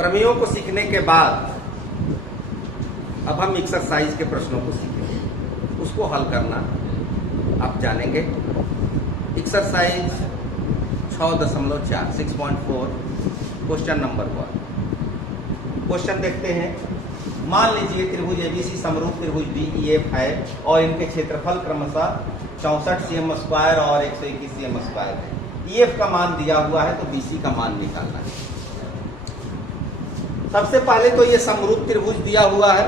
प्रमेयों को सीखने के बाद अब हम एक्सरसाइज के प्रश्नों को सीखेंगे, उसको हल करना आप जानेंगे। Exercise 6.4 6.4 question number 1। क्वेश्चन देखते हैं। मान लीजिए त्रिभुज एबीसी समरूप त्रिभुज डीईएफ है और इनके क्षेत्रफल क्रमशः 64 cm स्क्वायर और 121 cm स्क्वायर है। ईएफ का मान दिया हुआ है तो बीसी का मान निकालना है। सबसे पहले तो ये समरूप त्रिभुज दिया हुआ है,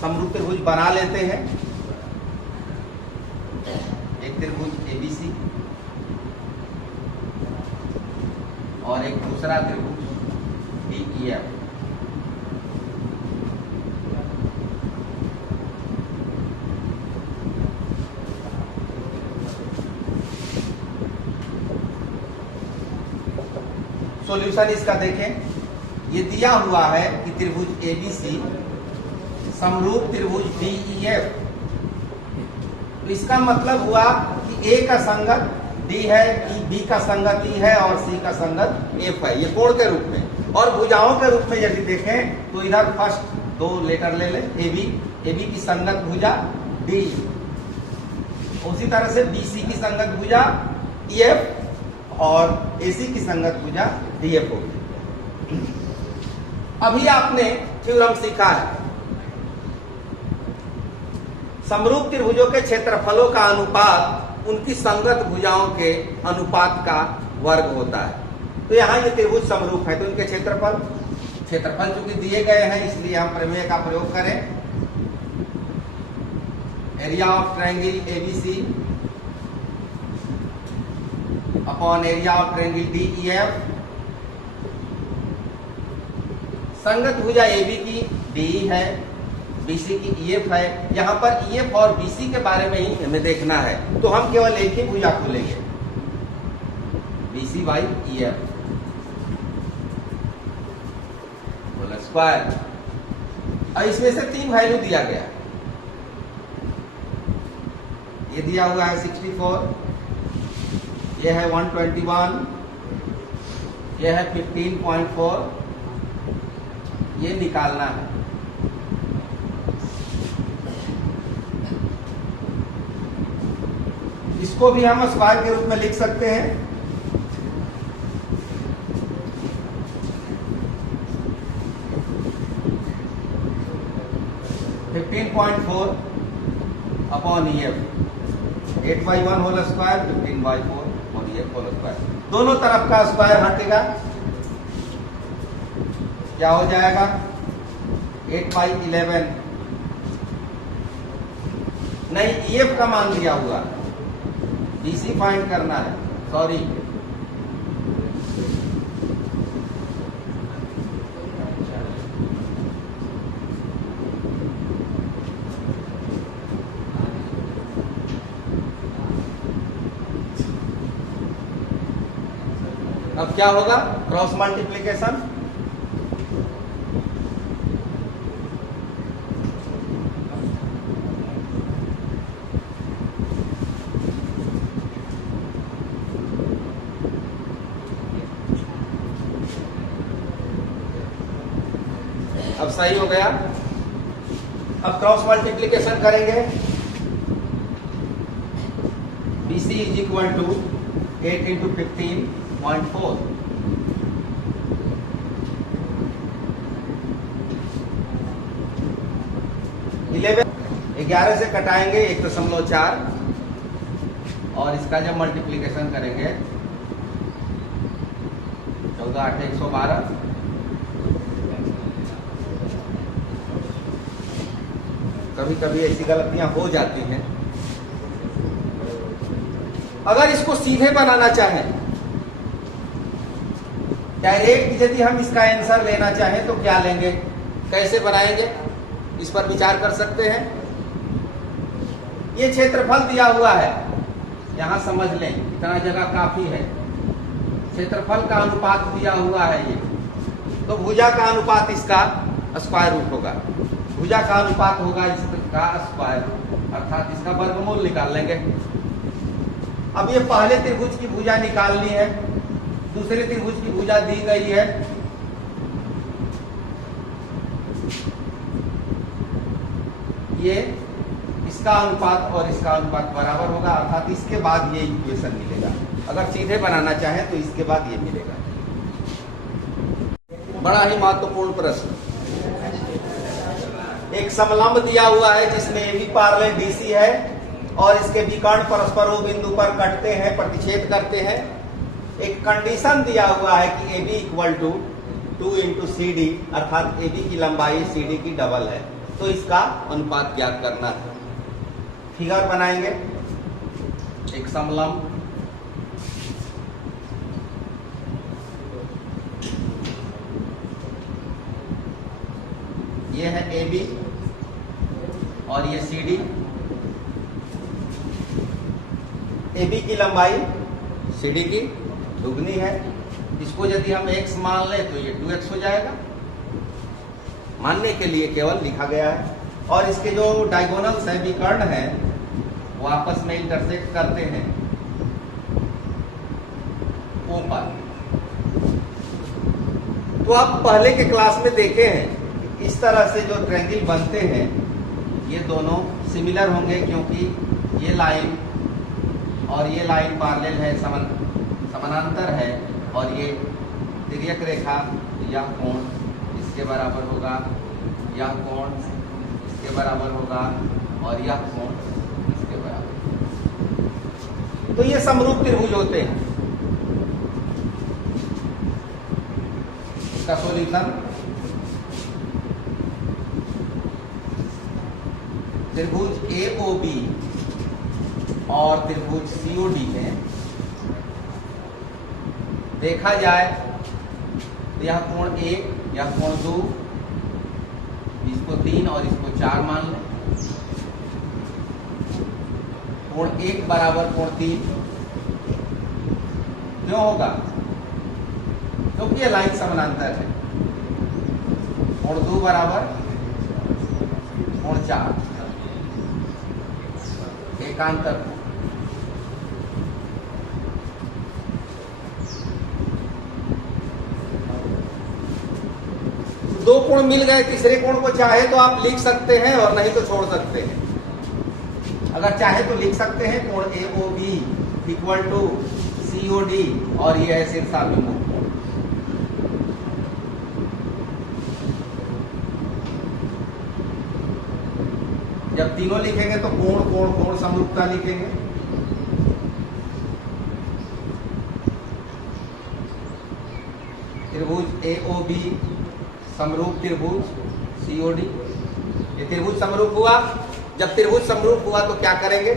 समरूप त्रिभुज बना लेते हैं। एक त्रिभुज एबीसी और एक दूसरा त्रिभुज डीईएफ। सॉल्यूशन इसका देखें। ये दिया हुआ है कि त्रिभुज एबीसी समरूप त्रिभुज डीईएफ, तो इसका मतलब हुआ कि ए का संगत डी है, बी का संगत ई है और सी का संगत एफ है, ये कोण के रूप में। और भुजाओं के रूप में यदि देखें तो इधर फर्स्ट दो लेटर ले ले, एबी की संगत भुजा डी, उसी तरह से बीसी की संगत भुजा ईएफ और एसी की संगत भुजा डीएफ होगी। अभी आपने थ्योरम सीखा है, समरूप त्रिभुजों के क्षेत्रफलों का अनुपात उनकी संगत भुजाओं के अनुपात का वर्ग होता है। तो यहाँ ये त्रिभुज समरूप है तो इनके क्षेत्रफल चूंकि दिए गए हैं इसलिए हम प्रमेय का प्रयोग करें। Area of triangle ABC upon area of triangle DEF. संगत भुजा एबी की डी है, बीसी की ईएफ है। यहां पर ईएफ और बीसी के बारे में ही हमें देखना है तो हम केवल एक ही भुजा खोलेंगे, BC by EF whole square. और इसमें से 3 वैल्यू दिया गया, ये दिया हुआ है 64, ये है 121, ये है 15.4, ये निकालना है। इसको भी हम स्क्वायर के रूप में लिख सकते हैं। (15.4) अपॉन ईएफ 8/1 होल स्क्वायर 15/4 और ईएफ होल स्क्वायर। दोनों तरफ का स्क्वायर हटेगा, क्या हो जाएगा 8/11। नहीं, ईएफ का मान दिया हुआ, बीसी फाइंड करना है, सॉरी। अब क्या होगा, क्रॉस मल्टीप्लीकेशन। अब सही हो गया। अब क्रॉस मल्टीप्लीकेशन करेंगे। BC is equal to 8 into 15.4। ग्यारह से कटाएंगे 1.4 और इसका जब मल्टीप्लीकेशन करेंगे 14 8 112। कभी कभी ऐसी गलतियां हो जाती हैं। अगर इसको सीधे बनाना चाहें, डायरेक्ट यदि हम इसका आंसर लेना चाहें तो क्या लेंगे, कैसे बनाएंगे, इस पर विचार कर सकते हैं। ये क्षेत्रफल दिया हुआ है, यहां समझ लें, इतना जगह काफी है। क्षेत्रफल का अनुपात दिया हुआ है ये, तो भुजा का अनुपात इसका स्क्वायर रूट होगा। भुजा का अनुपात होगा इसका स्क्वायर रूट, अर्थात इसका वर्गमूल निकाल लेंगे। अब ये पहले त्रिभुज की भुजा निकालनी है, दूसरे त्रिभुज की भुजा दी गई है ये इसका अनुपात और इसका अनुपात बराबर होगा, अर्थात इसके बाद ये इक्वेशन मिलेगा। अगर सीधे बनाना चाहें तो इसके बाद ये मिलेगा। बड़ा ही महत्वपूर्ण प्रश्न, एक समलंब दिया हुआ है जिसमें AB पैरेलल BC है और इसके विकर्ण परस्पर O बिंदु पर कटते हैं, प्रतिच्छेद करते हैं। एक कंडीशन दिया हुआ है कि AB equal to 2 into CD, अर्थात AB की लंबाई CD की डबल है, तो इसका अनुपात ज्ञात करना है। फिगर बनाएंगे, एक समलंब, ये है AB और ये CD। AB की लंबाई CD की दुगनी है, इसको यदि हम x मान लें तो ये 2x हो जाएगा, मानने के लिए केवल लिखा गया है। और इसके जो डायगोनल्स है, विकर्ण है, वो आपस में इंटरसेक्ट करते हैं O पर। तो आप पहले के क्लास में देखे हैं, इस तरह से जो ट्रायंगल बनते हैं ये दोनों सिमिलर होंगे, क्योंकि ये लाइन और ये लाइन पैरेलल है, समानांतर है, और ये तिर्यक रेखा, यह कोण इसके बराबर होगा, यह कोण इसके बराबर होगा, और यह कोण इसके बराबर। तो ये समरूप त्रिभुज होते हैं। इसका सॉल्यूशन, त्रिभुज AOB और त्रिभुज COD में देखा जाए तो यह कोण 1, यह कोण 2, इसको 3 और इसको 4 मान लें। कोण 1 बराबर कोण 3 क्यों होगा? क्योंकि ये लाइन समानांतर है। कोण 2 बराबर कोण 4, एकांतर। दो कोण मिल गए, तीसरे कोण को चाहे तो आप लिख सकते हैं और नहीं तो छोड़ सकते हैं। अगर चाहे तो लिख सकते हैं कोण AOB इक्वल टू COD, और ये है शीर्षाभिमुख कोण। जब तीनों लिखेंगे तो कोण कोण कोण समरूपता लिखेंगे। त्रिभुज AOB समरूप त्रिभुज COD। ये त्रिभुज समरूप हुआ। जब त्रिभुज समरूप हुआ तो क्या करेंगे?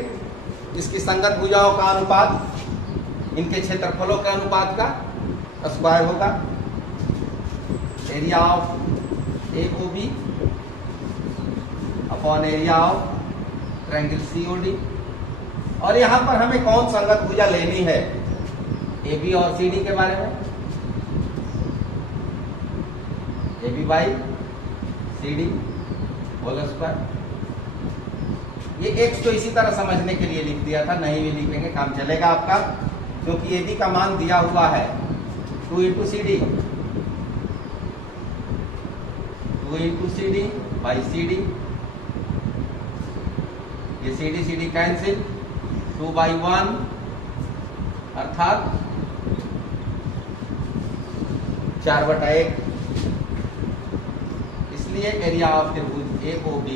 इसकी संगत भुजाओं का अनुपात इनके क्षेत्रफलों के अनुपात का स्क्वायर होगा। Area of AOB upon area of triangle COD। और यहां पर हमें कौन संगत भुजा लेनी है? AB और CD के बारे में, AB by CD whole square. ये x तो इसी तरह समझने के लिए लिख दिया था, नहीं भी लिखेंगे काम चलेगा आपका, क्योंकि AB का मान दिया हुआ है 2 into CD, 2 into CD by CD। ये CD CD कैंसिल, 2 बाई 1 अर्थात 4/1। इसलिए एरिया ऑफ त्रिभुज AOB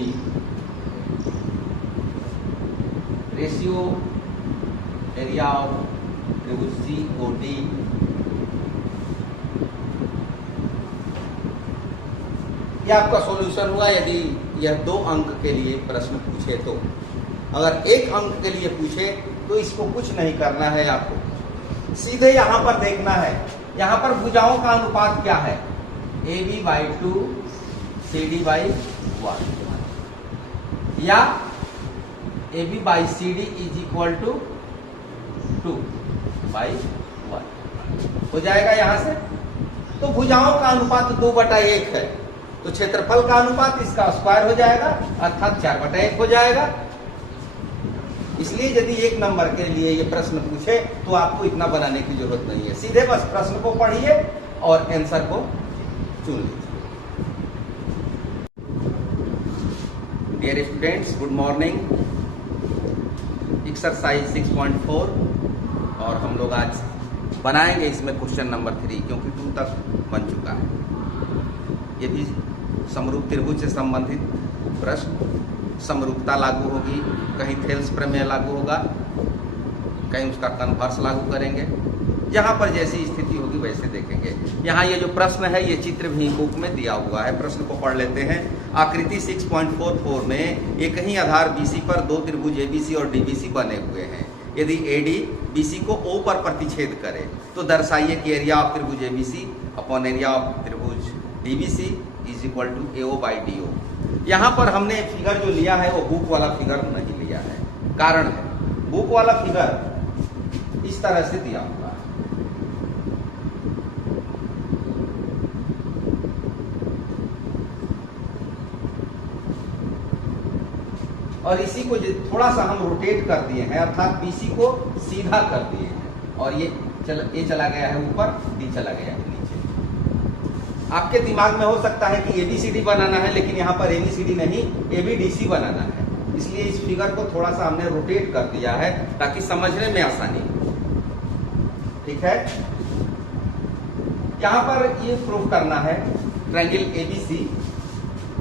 रेशियो एरिया ऑफ त्रिभुज COD यह आपका सॉल्यूशन हुआ। यदि यह 2 अंक के लिए प्रश्न पूछे तो, अगर 1 अंक के लिए पूछे तो इसको कुछ नहीं करना है, आपको सीधे यहां पर देखना है। यहां पर भुजाओं का अनुपात क्या है? AB बाई 2 CD बाई 1, या AB by CD is equal to 2 by 1 हो जाएगा यहां से। तो भुजाओं का अनुपात 2/1 है, तो क्षेत्रफल का अनुपात इसका स्क्वायर हो जाएगा, अर्थात 4/1 हो जाएगा। इसलिए यदि 1 नंबर के लिए ये प्रश्न पूछे तो आपको इतना बनाने की जरूरत नहीं है, सीधे बस प्रश्न को पढ़िए और आंसर को चुन लीजिए। Dear students, good morning. Exercise 6.4 और हम लोग आज बनाएंगे इसमें क्वेश्चन नंबर 3, क्योंकि 2 तक बन चुका है। ये भी समरूप त्रिभुज से संबंधित प्रश्न, समरूपता लागू होगी, कहीं थेल्स प्रमेय लागू होगा, कहीं उसका कन्वर्स लागू करेंगे। जहाँ पर जैसी स्थिति होगी वैसे देखेंगे। यहाँ ये जो प्रश्न है ये चित्र भी बुक में दिया हुआ है, प्रश्न को पढ़ लेते हैं। आकृति 6.44 में एक ही आधार BC पर 2 त्रिभुज ABC और DBC बने हुए हैं। यदि AD BC को O पर प्रतिच्छेद करे तो दर्शाइए कि एरिया ऑफ त्रिभुज ABC अपॉन एरिया ऑफ त्रिभुज DBC is equal to AO by DO। यहाँ पर हमने फिगर जो लिया है वो बुक वाला फिगर नहीं लिया है। कारण है, बुक वाला फिगर इस तरह से दिया हुआ है। और इसी को थोड़ा सा हम रोटेट कर दिए हैं, अर्थात BC को सीधा कर दिए हैं और ये चला गया है ऊपर, D चला गया है नीचे। आपके दिमाग में हो सकता है कि ABCD बनाना है, लेकिन यहाँ पर ABCD नहीं ABDC बनाना है। इसलिए इस फिगर को थोड़ा सा हमने रोटेट कर दिया है ताकि समझने में आसानी हो। ठीक है, यहाँ पर ये प्रूफ करना है ट्रायंगल ABC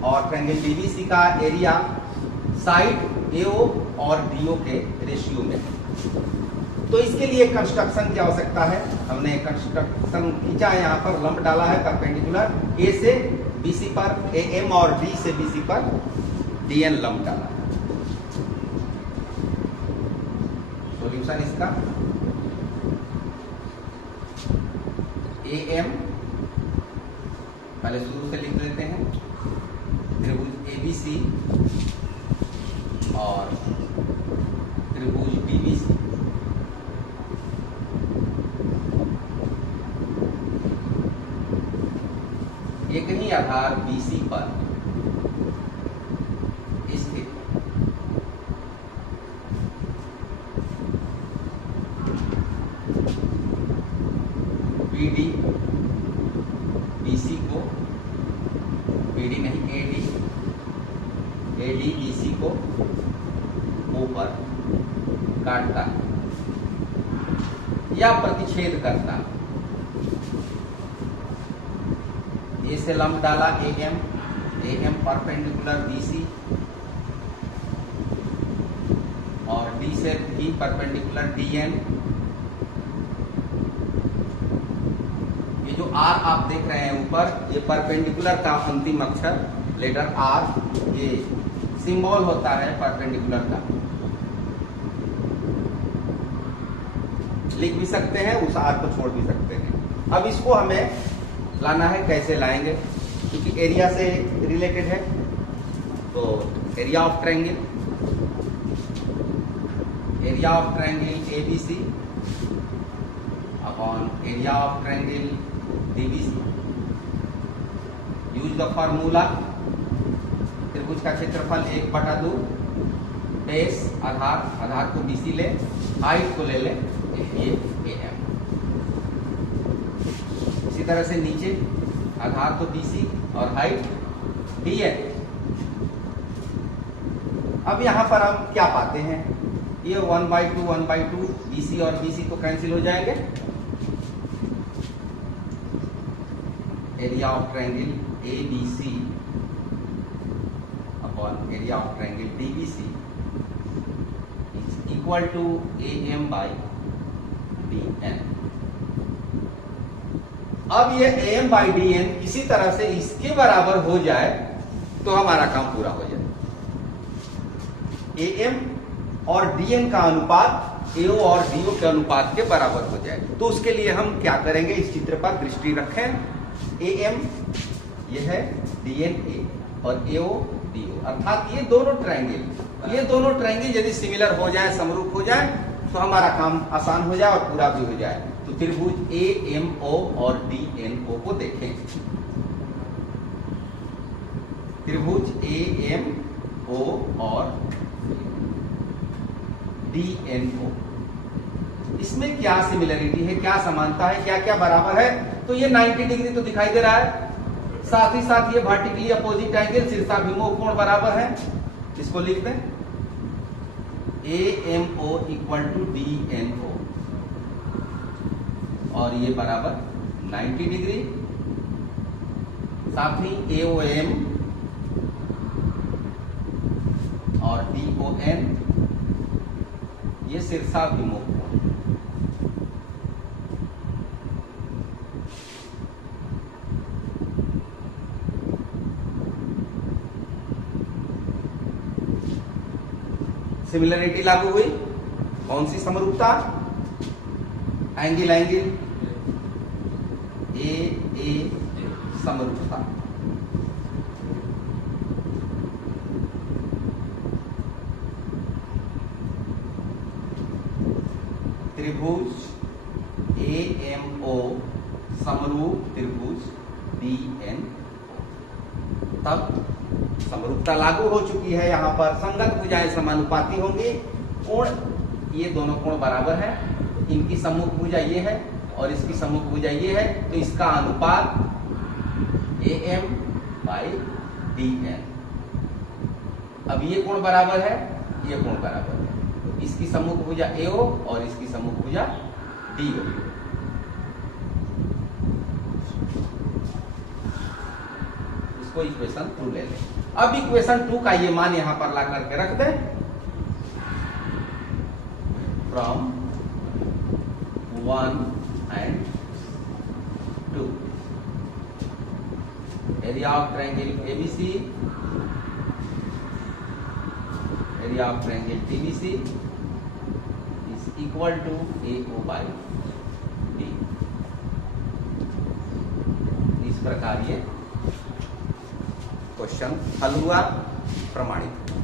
और ट्रायंगल DBC का एरिया साइड AO और DO के रेशियो में। तो इसके लिए कंस्ट्रक्शन की आवश्यकता है। हमने कंस्ट्रक्शन खींचा है, यहाँ पर लंब डाला है परपेंडिकुलर A से BC पर AM और D से BC पर DN लंब डाला है। सॉल्यूशन इसका AM पहले शुरू से लिख लेते हैं, त्रिभुज ABC और त्रिभुज DBC एक ही आधार BC पर स्थित BD BC को, BD नहीं AD BC को O पर काटता या प्रतिच्छेद करता। A से लंब डाला AM परपेंडिकुलर BC और D से भी परपेंडिकुलर DN। ये जो R आप देख रहे हैं ऊपर, ये परपेंडिकुलर का अंतिम अक्षर लेटर R, ये सिंबल होता है परपेंडिकुलर का। लिख भी सकते हैं, उस R को छोड़ भी सकते हैं। अब इसको हमें लाना है, कैसे लाएंगे, क्योंकि एरिया से रिलेटेड है। तो area of triangle ABC upon area of triangle DBC। Use the formula, त्रिभुज का क्षेत्रफल 1/2, बेस आधार को BC ले, हाइट को ले ले ये AM। इसी तरह से नीचे आधार तो BC और हाइट DN। अब यहां पर हम क्या पाते हैं, ये 1/2 BC और BC तो कैंसिल हो जाएंगे। Area of triangle ABC upon area of triangle DBC is equal to AM by DN। अब ये AM बाई DN किसी तरह से इसके बराबर हो जाए तो हमारा काम पूरा हो जाए। AM और DN का अनुपात AO और DO के अनुपात के बराबर हो जाए। तो उसके लिए हम क्या करेंगे, इस चित्र पर दृष्टि रखें। AM ये है, DN A और AO DO, अर्थात ये दोनों ट्रायंगल यदि सिमिलर हो जाए, समरूप हो जाए, तो हमारा काम आसान हो जाए और पूरा भी हो जाए। तो त्रिभुज AMO और DNO को देखें। त्रिभुज AMO और DNO, इसमें क्या सिमिलरिटी है, क्या समानता है, क्या क्या बराबर है। तो ये 90 डिग्री तो दिखाई दे रहा है, साथ ही साथ ये वर्टिकली अपोजिट एंगल शीर्षाभिमुख कोण बराबर है। इसको लिख दें AMO इक्वल टू DNO और ये बराबर 90 डिग्री। साथ ही AOM और DON ये शीर्षाभिमुख कोण। सिमिलरिटी लागू हुई। कौन सी समरूपता? एंगल एंगल ए समरूपता। त्रिभुज AMO समरूप त्रिभुज DNO। तब समरूपता लागू हो चुकी है। यहाँ पर संगत भुजाएं समानुपाती होंगी। कोण, ये दोनों कोण बराबर है। इनकी सम्मुख भुजा ये है और इसकी सम्मुख भुजा ये है, तो इसका अनुपात AM/DN। अब ये कोण बराबर है, ये कोण बराबर है, तो इसकी सम्मुख भुजा AO और इसकी सम्मुख भुजा DO। इसको इक्वेशन 2 ले लें। अब इक्वेशन 2 का ये मान यहां पर ला करके रख दें। From 1 and 2 area of triangle ABC, area of triangle TBC is equal to AO/D। इस प्रकार ये क्वेश्चन हल हुआ, प्रमाणित हुआ।